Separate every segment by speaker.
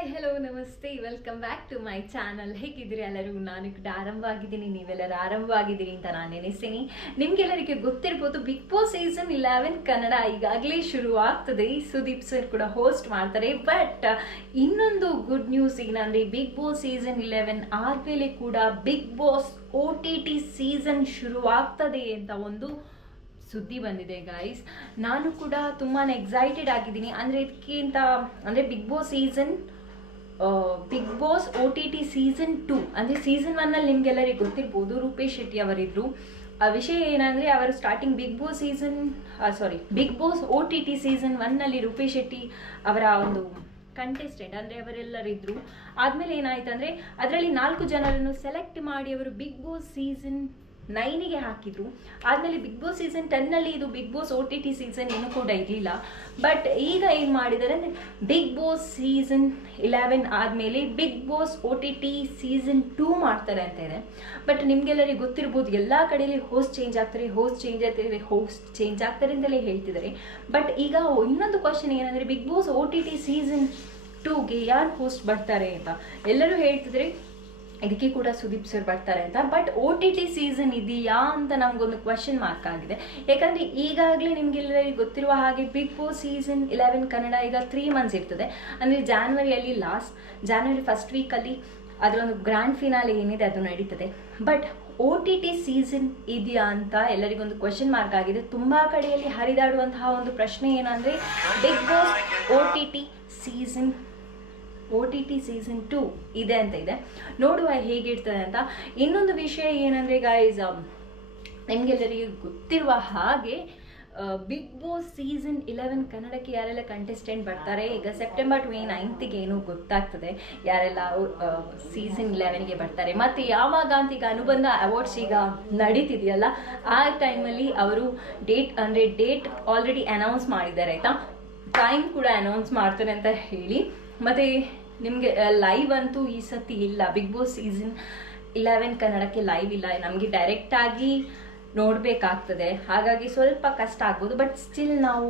Speaker 1: Hi hello namaste. Welcome back to my channel ಹೇಗಿದ್ದೀರಿ ಎಲ್ಲರೂ? ನಾನು ಕೂಡ ಆರಂಭವಾಗಿದ್ದೀನಿ. ನೀವೆಲ್ಲರೂ ಆರಂಭವಾಗಿದ್ದೀರಿ ಅಂತ ನಾನು ನೆನೆಸ್ತೀನಿ. ನಿಮ್ಗೆಲ್ಲರಿಗೆ ಗೊತ್ತಿರ್ಬೋದು Bigg Boss season eleven Kannada ಈಗಾಗಲೇ ಶುರು ಆಗ್ತದೆ ಸುದೀಪ್ ಸರ್ ಕೂಡ ಹೋಸ್ಟ್ ಮಾಡ್ತಾರೆ. ಬಟ್ ಇನ್ನೊಂದು ಗುಡ್ ನ್ಯೂಸ್ ಏನಂದ್ರೆ ಬಿಗ್ ಬಾಸ್ ಸೀಸನ್ ಇಲೆವೆನ್ ಆದ್ಮೇಲೆ ಕೂಡ Bigg Boss O T T season ಶುರು ಆಗ್ತದೆ ಅಂತ ಒಂದು ಸುದ್ದಿ ಬಂದಿದೆ ಗಾಯ್ಸ್ ನಾನು ಕೂಡ ತುಂಬಾ ಎಕ್ಸೈಟೆಡ್ ಆಗಿದ್ದೀನಿ. ಅಂದರೆ, ಇದಕ್ಕಿಂತ, ಅಂದರೆ Bigg Boss season Bigg Boss O T T season two ಅಂದರೆ ಸೀಸನ್ ಒನ್ನಲ್ಲಿ ನಿಮ್ಗೆಲ್ಲರಿಗೆ ಗೊತ್ತಿರ್ಬೋದು, ರೂಪೇಶ್ ಶೆಟ್ಟಿ ಅವರಿದ್ರು. ಆ ವಿಷಯ ಏನಂದರೆ, ಅವರು starting Bigg Boss season sorry Bigg Boss O T T season ಒನ್ನಲ್ಲಿ ರೂಪೇಶ್ ಶೆಟ್ಟಿ ಅವರ ಒಂದು ಕಂಟೆಸ್ಟೆಂಟ್ ಅಂದರೆ ಅವರೆಲ್ಲರಿದ್ದರು ಆದಮೇಲೆ ಏನಾಯ್ತು ಅಂದರೆ ಅದರಲ್ಲಿ ನಾಲ್ಕು ಜನರನ್ನು ಸೆಲೆಕ್ಟ್ ಮಾಡಿ ಅವರು ಬಿಗ್ ಬಾಸ್ ಸೀಸನ್ ನೈನಿಗೆ ಹಾಕಿದ್ರು. ಆದಮೇಲೆ ಬಿಗ್ ಬಾಸ್ ಸೀಸನ್ ಟೆನ್ನಲ್ಲಿ ಇದು Bigg Boss O T T season ಏನೂ ಕೂಡ ಇರಲಿಲ್ಲ. ಬಟ್ ಈಗ ಏನು ಮಾಡಿದ್ದಾರೆ ಅಂದರೆ ಬಿಗ್ ಬಾಸ್ ಸೀಸನ್ ಇಲೆವೆನ್ ಆದಮೇಲೆ Bigg Boss O T T season two ಮಾಡ್ತಾರೆ ಅಂತ ಇದೆ. ಬಟ್ ನಿಮಗೆಲ್ಲರಿಗೆ ಗೊತ್ತಿರ್ಬೋದು ಎಲ್ಲ ಕಡೆಯಲ್ಲಿ ಹೋಸ್ಟ್ ಚೇಂಜ್ ಆಗ್ತಾರೆ ಹೋಸ್ಟ್ ಚೇಂಜ್ ಆಗ್ತಾರೆ ಹೋಸ್ಟ್ ಚೇಂಜ್ ಆಗ್ತಾರೆ ಅಂತಲೇ ಹೇಳ್ತಿದ್ದಾರೆ. ಬಟ್ ಈಗ ಇನ್ನೊಂದು ಕ್ವಶನ್ ಏನಂದರೆ Bigg Boss O T T season ಟೂಗೆ ಯಾರು ಹೋಸ್ಟ್ ಬರ್ತಾರೆ ಅಂತ. ಎಲ್ಲರೂ ಹೇಳ್ತಿದ್ರೆ ಇದಕ್ಕೆ ಕೂಡ ಸುದೀಪ್ ಸರ್ ಬರ್ತಾರೆ ಅಂತ. But O T T season ಇದೆಯಾ ಅಂತ ನಮಗೊಂದು ಕ್ವಶನ್ ಮಾರ್ಕ್ ಆಗಿದೆ. ಯಾಕಂದರೆ ಈಗಾಗಲೇ ನಿಮಗೆಲ್ಲರಿಗೂ ಗೊತ್ತಿರುವ ಹಾಗೆ Bigg Boss season eleven Kannada ಈಗ ತ್ರೀ ಮಂತ್ಸ್ ಇರ್ತದೆ. ಅಂದರೆ ಜಾನ್ವರಿಯಲ್ಲಿ ಲಾಸ್ಟ್ ಜಾನ್ವರಿ ಫಸ್ಟ್ ವೀಕಲ್ಲಿ ಅದರೊಂದು ಗ್ರ್ಯಾಂಡ್ ಫಿನಾಲೆ ಏನಿದೆ ಅದು ನಡೀತದೆ. But O T T season ಇದೆಯಾ ಅಂತ ಎಲ್ಲರಿಗೊಂದು ಕ್ವಶನ್ ಮಾರ್ಕ್ ಆಗಿದೆ. ತುಂಬ ಕಡೆಯಲ್ಲಿ ಹರಿದಾಡುವಂತಹ ಒಂದು ಪ್ರಶ್ನೆ ಏನಂದರೆ Bigg Boss O T T season O T T season two ಇದೆ ಅಂತ ಇದೆ. ನೋಡುವ ಹೇಗಿರ್ತದೆ ಅಂತ. ಇನ್ನೊಂದು ವಿಷಯ ಏನಂದರೆ ಗಾಯ್ಸ್ ನಿಮಗೆಲ್ಲರಿಗೂ ಗೊತ್ತಿರುವ ಹಾಗೆ ಬಿಗ್ ಬಾಸ್ ಸೀಸನ್ ಇಲೆವೆನ್ ಕನ್ನಡಕ್ಕೆ ಯಾರೆಲ್ಲ ಕಂಟೆಸ್ಟೆಂಟ್ ಬರ್ತಾರೆ? ಈಗ ಸೆಪ್ಟೆಂಬರ್ ಟ್ವೆಂಟಿ ನೈನ್ತಿಗೆ ಏನು ಗೊತ್ತಾಗ್ತದೆ ಯಾರೆಲ್ಲ ಸೀಸನ್ ಇಲೆವೆನ್ಗೆ ಬರ್ತಾರೆ. ಮತ್ತು ಯಾವಾಗ ಅಂತ ಈಗ ಅನುಬಂಧ ಅವಾರ್ಡ್ಸ್ ಈಗ ನಡೀತಿದೆಯಲ್ಲ, ಆ ಟೈಮಲ್ಲಿ ಅವರು ಡೇಟ್ ಅಂದರೆ ಡೇಟ್ ಆಲ್ರೆಡಿ ಅನೌನ್ಸ್ ಮಾಡಿದ್ದಾರೆ, ಆಯಿತಾ? ಟೈಮ್ ಕೂಡ ಅನೌನ್ಸ್ ಮಾಡ್ತಾರೆ ಅಂತ ಹೇಳಿ. ಮತ್ತು ನಿಮಗೆ ಲೈವ್ ಅಂತೂ ಈ ಸತಿ ಇಲ್ಲ. ಬಿಗ್ ಬಾಸ್ ಸೀಸನ್ ಇಲೆವೆನ್ ಕನ್ನಡಕ್ಕೆ ಲೈವ್ ಇಲ್ಲ. ನಮಗೆ ಡೈರೆಕ್ಟಾಗಿ ನೋಡಬೇಕಾಗ್ತದೆ. ಹಾಗಾಗಿ ಸ್ವಲ್ಪ ಕಷ್ಟ ಆಗ್ಬೋದು. ಬಟ್ ಸ್ಟಿಲ್ ನಾವು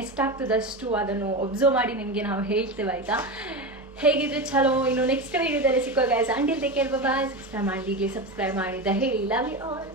Speaker 1: ಎಷ್ಟಾಗ್ತದಷ್ಟು ಅದನ್ನು ಒಬ್ಸರ್ವ್ ಮಾಡಿ ನಿಮಗೆ ನಾವು ಹೇಳ್ತೇವೆ, ಆಯಿತಾ? ಹೇಗಿದ್ರೆ ಚಲೋ? ಇನ್ನು ನೆಕ್ಸ್ಟ್ ವೀಡಿಯೋದಲ್ಲಿ ಸಿಕ್ಕೋ ಗೈಸ್ ಅಂಟಿಲ್ ಬಾಯ್ ಸಬ್ಸ್ಕ್ರೈಬ್ ಮಾಡಿ ಸಬ್ಸ್ಕ್ರೈಬ್ ಮಾಡಿದ್ದ ಹೇಳಿ. Love you all